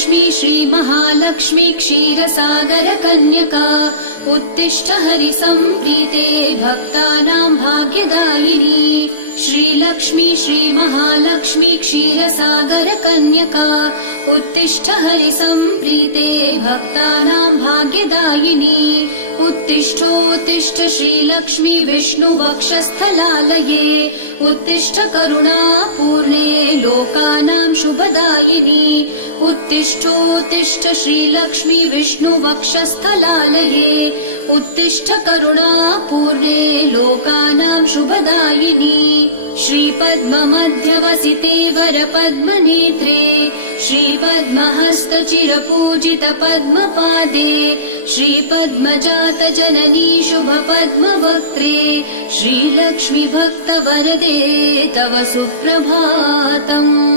श्रीलक्ष्मी श्रीमहालक्ष्मी क्षीरसागरकन्यका उत्तिष्ठ हरिसम्प्रीते भक्तानां भाग्यदायिनी। श्रीलक्ष्मी श्रीमहालक्ष्मी क्षीरसागरकन्यका उत्तिष्ठ हरिसम्प्रीते भक्तानां भाग्यदायिनी। उत्तिष्ठोत्तिष्ठ श्रीलक्ष्मी विष्णुवक्षस्थलालये उत्तिष्ठ करुणापूर्णे लोकानां शुभदायिनी। उत्तिष्ठोत्तिष्ठ श्रीलक्ष्मी विष्णुवक्षस्थलालये उत्तिष्ठ करुणापूर्णे लोकानां शुभदायिनी। श्रीपद्ममध्यवसिते वरपद्मनेत्रे श्रीपद्महस्तचिरपूजित पद्मपादे श्रीपद्मजातजननी शुभपद्मवक्त्रे श्रीलक्ष्मी भक्तवरदे तव सुप्रभातम्।